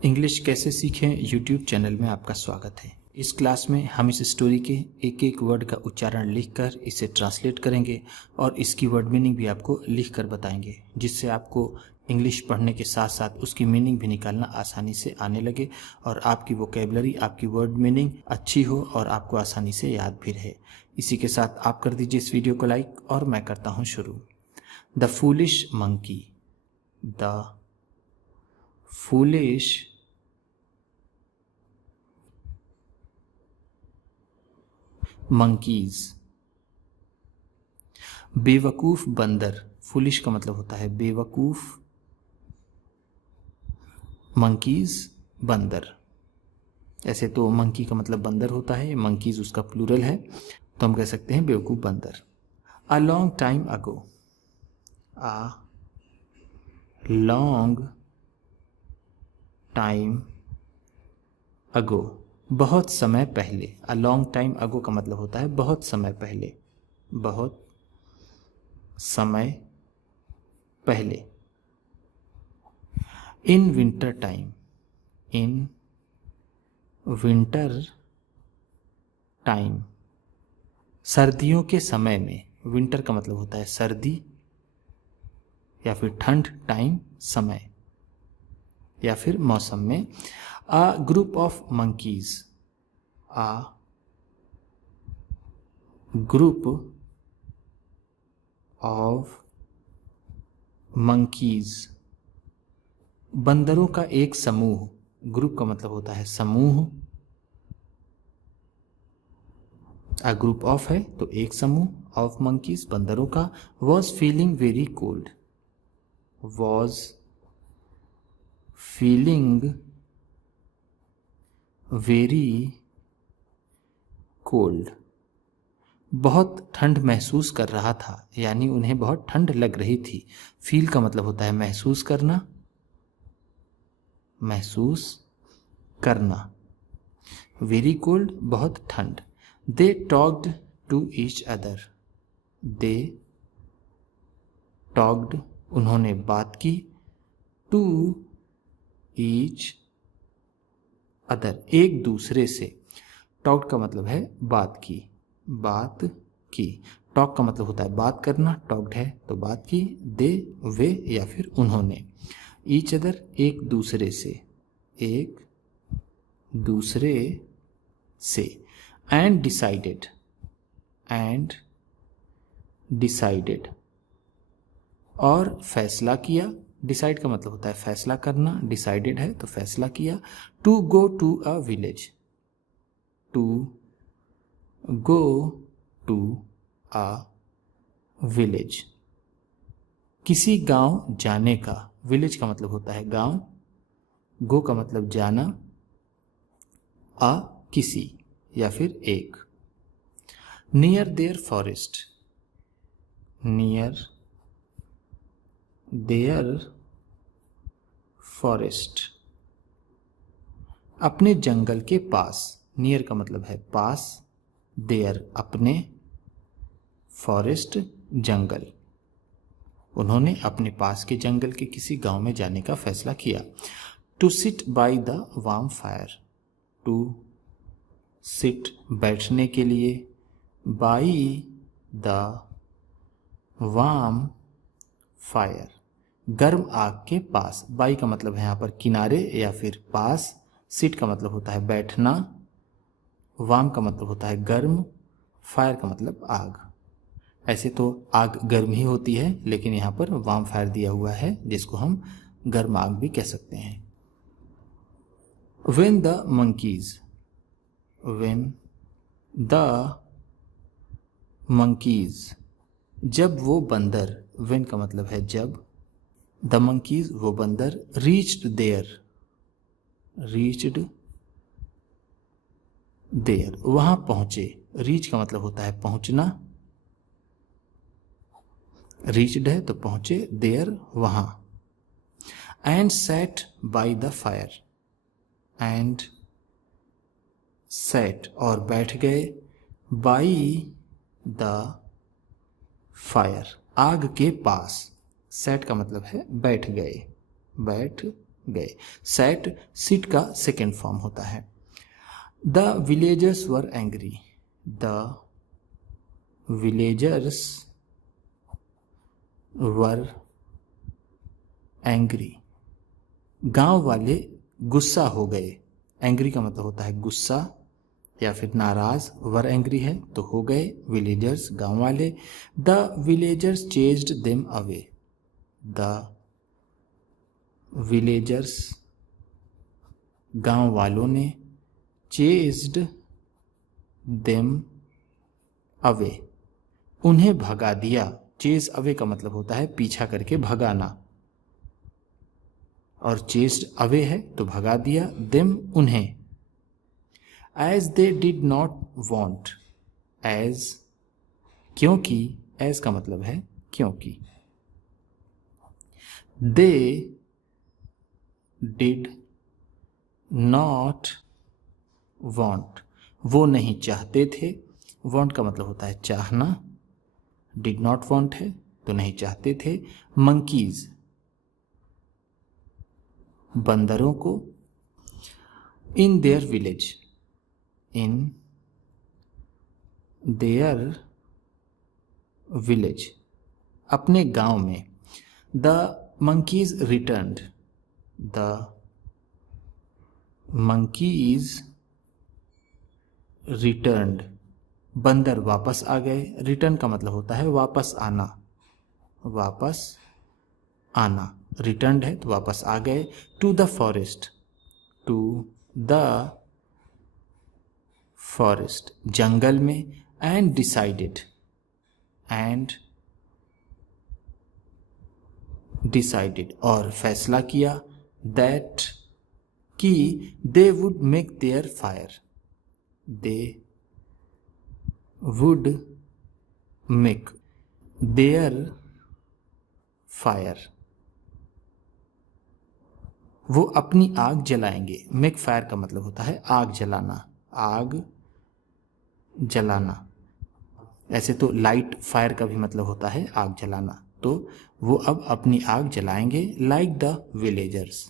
English कैसे सीखें YouTube channel में आपका स्वागत है। इस क्लास में हम इस स्टोरी के एक एक वर्ड का उच्चारण लिखकर इसे ट्रांसलेट करेंगे और इसकी वर्ड मीनिंग भी आपको लिखकर बताएंगे, जिससे आपको इंग्लिश पढ़ने के साथ साथ उसकी मीनिंग भी निकालना आसानी से आने लगे और आपकी वोकेबलरी, आपकी वर्ड मीनिंग अच्छी हो और आपको आसानी से याद भी रहे। इसी के साथ आप कर दीजिए इस वीडियो को लाइक और मैं करता हूँ शुरू। The foolish monkey. The foolish monkeys. बेवकूफ बंदर। फुलिश का मतलब होता है बेवकूफ, मंकीज बंदर। ऐसे तो मंकी का मतलब बंदर होता है, मंकीज उसका प्लूरल है, तो हम कह सकते हैं बेवकूफ बंदर। A long time ago. A long time ago, बहुत समय पहले। अ लॉन्ग टाइम अगो का मतलब होता है बहुत समय पहले, बहुत समय पहले। In winter time. In winter time, सर्दियों के समय में। विंटर का मतलब होता है सर्दी या फिर ठंड, टाइम समय या फिर मौसम में। A group of monkeys. A group of monkeys, बंदरों का एक समूह। ग्रुप का मतलब होता है समूह, अ ग्रुप ऑफ है तो एक समूह, ऑफ मंकीज बंदरों का। Was feeling very cold. Was feeling very cold, बहुत ठंड महसूस कर रहा था, यानी उन्हें बहुत ठंड लग रही थी। फील का मतलब होता है महसूस करना, महसूस करना। वेरी कोल्ड बहुत ठंड। They talked to each other. They talked उन्होंने बात की, टू ईच अदर एक दूसरे से। टॉक्ड का मतलब है बात की, बात की। टॉक का मतलब होता है बात करना, टॉक्ड है तो बात की। दे वे या फिर उन्होंने। ईच अदर एक दूसरे से, एक दूसरे से। And decided. एंड डिसाइडेड और फैसला किया। डिसाइड का मतलब होता है फैसला करना, डिसाइडेड है तो फैसला किया। To go to a village. To go to a village, किसी गांव जाने का। विलेज का मतलब होता है गांव, गो का मतलब जाना, अ किसी या फिर एक। Near their forest. Near their forest, अपने जंगल के पास। नियर का मतलब है पास, देयर अपने, फॉरेस्ट जंगल। उन्होंने अपने पास के जंगल के किसी गांव में जाने का फैसला किया। To sit by the warm fire. To sit बैठने के लिए, बाय द वार्म फायर गर्म आग के पास। बाई का मतलब है यहाँ पर किनारे या फिर पास। सिट का मतलब होता है बैठना, वार्म का मतलब होता है गर्म, फायर का मतलब आग। ऐसे तो आग गर्म ही होती है, लेकिन यहाँ पर वार्म फायर दिया हुआ है जिसको हम गर्म आग भी कह सकते हैं। When the monkeys. When the monkeys, जब वो बंदर। व्हेन का मतलब है जब, द मंकीज वो बंदर। Reached there. रीच्ड देयर वहां पहुंचे। रीच का मतलब होता है पहुंचना, रीच्ड है तो पहुंचे, देयर वहां। And set by the fire. And set और बैठ गए, बाय द फायर आग के पास। सैट का मतलब है बैठ गए, बैठ गए। सैट सिट का सेकेंड फॉर्म होता है। The villagers were angry, the villagers were angry, गांव वाले गुस्सा हो गए। एंग्री का मतलब होता है गुस्सा या फिर नाराज, वर एंग्री है तो हो गए, विलेजर्स गांव वाले। The villagers chased them away, the villagers गांव वालों ने, चेज्ड देम अवे उन्हें भगा दिया। चेज अवे का मतलब होता है पीछा करके भगाना, और चेस्ड अवे है तो भगा दिया, देम उन्हें। As they did not want, as क्योंकि, एज का मतलब है क्योंकि। दे डिड नॉट वॉन्ट, वो नहीं चाहते थे। वॉन्ट का मतलब होता है चाहना, डिड नॉट वॉन्ट है तो नहीं चाहते थे। मंकीज बंदरों को, in their village, in their village अपने गांव में। The monkeys returned, the monkeys returned बंदर वापस आ गए। रिटर्न का मतलब होता है वापस आना, वापस आना, रिटर्न्ड है तो वापस आ गए। To the forest, to the forest जंगल में। एंड डिसाइडेड, एंड डिसाइडेड और फैसला किया। दैट कि they would make their fire, they would make their fire वो अपनी आग जलाएंगे। मेक फायर का मतलब होता है आग जलाना, आग जलाना। ऐसे तो लाइट फायर का भी मतलब होता है आग जलाना, तो वो अब अपनी आग जलाएंगे। Like the villagers,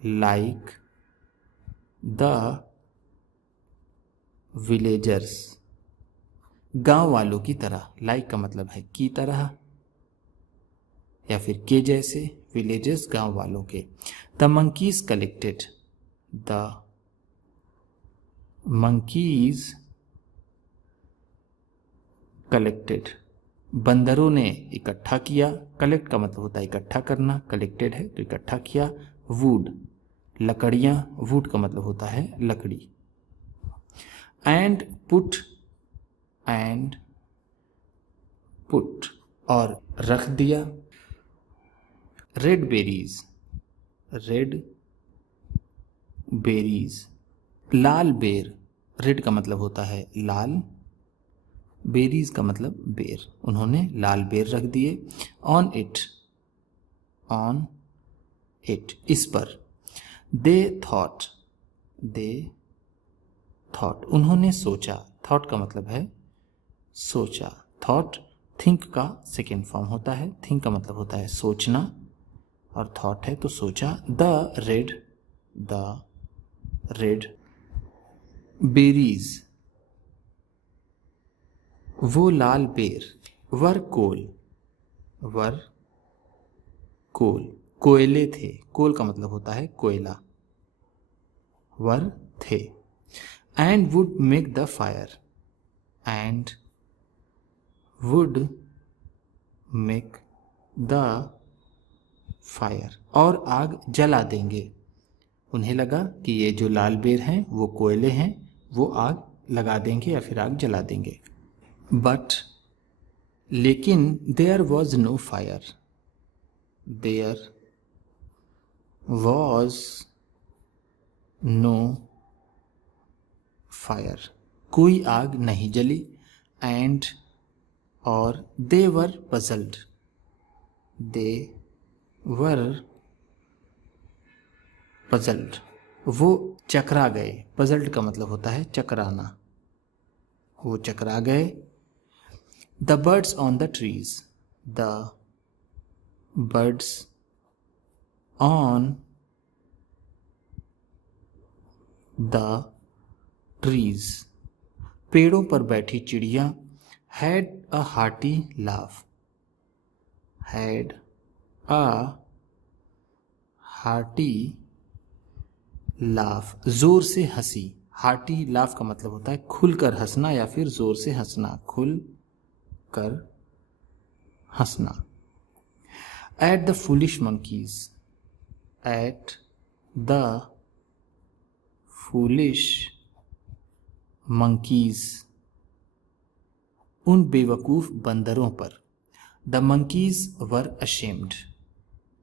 like the villagers गांव वालों की तरह। लाइक का मतलब है की तरह या फिर के जैसे, विलेजर्स गांव वालों के। The monkeys collected, the monkeys collected बंदरों ने इकट्ठा किया। कलेक्ट का मतलब होता है इकट्ठा करना, कलेक्टेड है तो इकट्ठा किया। वुड लकड़ियां, वुड का मतलब होता है लकड़ी। एंड पुट, एंड पुट और रख दिया। रेड बेरीज, रेड बेरीज लाल बेर, रेड का मतलब होता है लाल, बेरीज का मतलब बेर, उन्होंने लाल बेर रख दिए। ऑन इट, ऑन इट इस पर। दे थॉट, दे थॉट उन्होंने सोचा। थॉट का मतलब है सोचा। थॉट थिंक का सेकेंड फॉर्म होता है। थिंक का मतलब होता है सोचना और थॉट है तो सोचा। द रेड बेरीज वो लाल बेर। वर कोल, वर कोल कोयले थे। कोल का मतलब होता है कोयला, वर थे। And would make the fire, and would make the fire और आग जला देंगे। उन्हें लगा कि ये जो लाल बेर हैं वो कोयले हैं, वो आग लगा देंगे या फिर आग जला देंगे। बट लेकिन there was no fire, there was no fire कोई आग नहीं जली। एंड और दे वर पजल्ड, दे वर पजल्ड वो चकरा गए। पजल्ड का मतलब होता है चकराना, वो चकरा गए। The birds on the trees, the birds on the trees, पेड़ों पर बैठी चिड़िया had a hearty laugh, had a hearty laugh, जोर से हंसी। हार्टी लाफ का मतलब होता है खुलकर हंसना या फिर जोर से हंसना, खुल कर हंसना। At the foolish monkeys, at the foolish monkeys, उन बेवकूफ बंदरों पर। The monkeys were ashamed,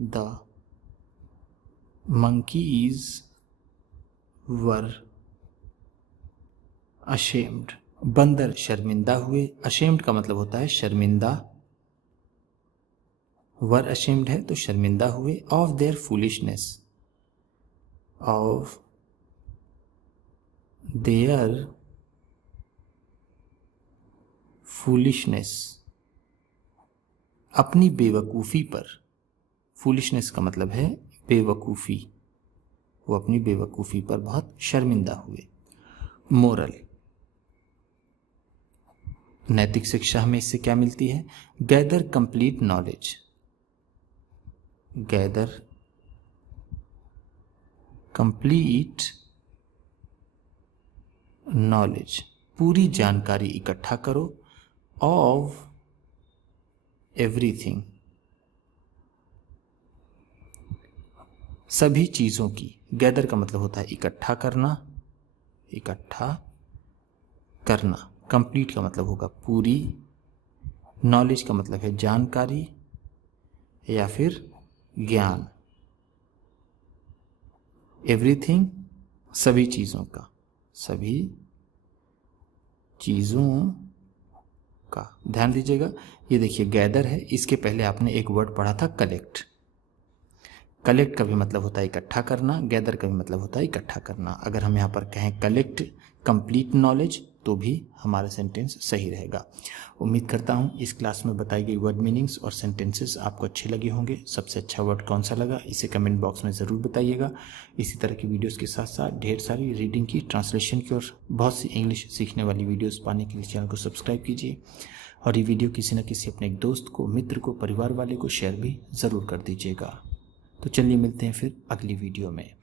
the monkeys were ashamed, बंदर शर्मिंदा हुए। अशेम्ड का मतलब होता है शर्मिंदा, वर अशेम्ड है तो शर्मिंदा हुए। Of their foolishness, of their foolishness, अपनी बेवकूफ़ी पर। फूलिशनेस का मतलब है बेवकूफ़ी, वो अपनी बेवकूफ़ी पर बहुत शर्मिंदा हुए। मोरल, नैतिक शिक्षा हमें इससे क्या मिलती है? Gather complete knowledge, gather complete knowledge, पूरी जानकारी इकट्ठा करो। ऑफ एवरीथिंग, सभी चीज़ों की। गैदर का मतलब होता है इकट्ठा करना, इकट्ठा करना। कंप्लीट का मतलब होगा पूरी। नॉलेज का मतलब है जानकारी या फिर ज्ञान। एवरीथिंग, सभी चीज़ों का, सभी चीज़ों का। ध्यान दीजिएगा, ये देखिए गैदर है, इसके पहले आपने एक वर्ड पढ़ा था कलेक्ट। कलेक्ट का भी मतलब होता है इकट्ठा करना, गैदर का भी मतलब होता है इकट्ठा करना। अगर हम यहाँ पर कहें कलेक्ट कंप्लीट नॉलेज तो भी हमारा सेंटेंस सही रहेगा। उम्मीद करता हूँ इस क्लास में बताई गई वर्ड मीनिंग्स और सेंटेंसेस आपको अच्छे लगे होंगे। सबसे अच्छा वर्ड कौन सा लगा इसे कमेंट बॉक्स में ज़रूर बताइएगा। इसी तरह की वीडियोस के साथ साथ ढेर सारी रीडिंग की, ट्रांसलेशन की और बहुत सी इंग्लिश सीखने वाली वीडियोस पाने के लिए चैनल को सब्सक्राइब कीजिए। और ये वीडियो किसी न किसी अपने एक दोस्त को, मित्र को, परिवार वाले को शेयर भी ज़रूर कर दीजिएगा। तो चलिए मिलते हैं फिर अगली वीडियो में।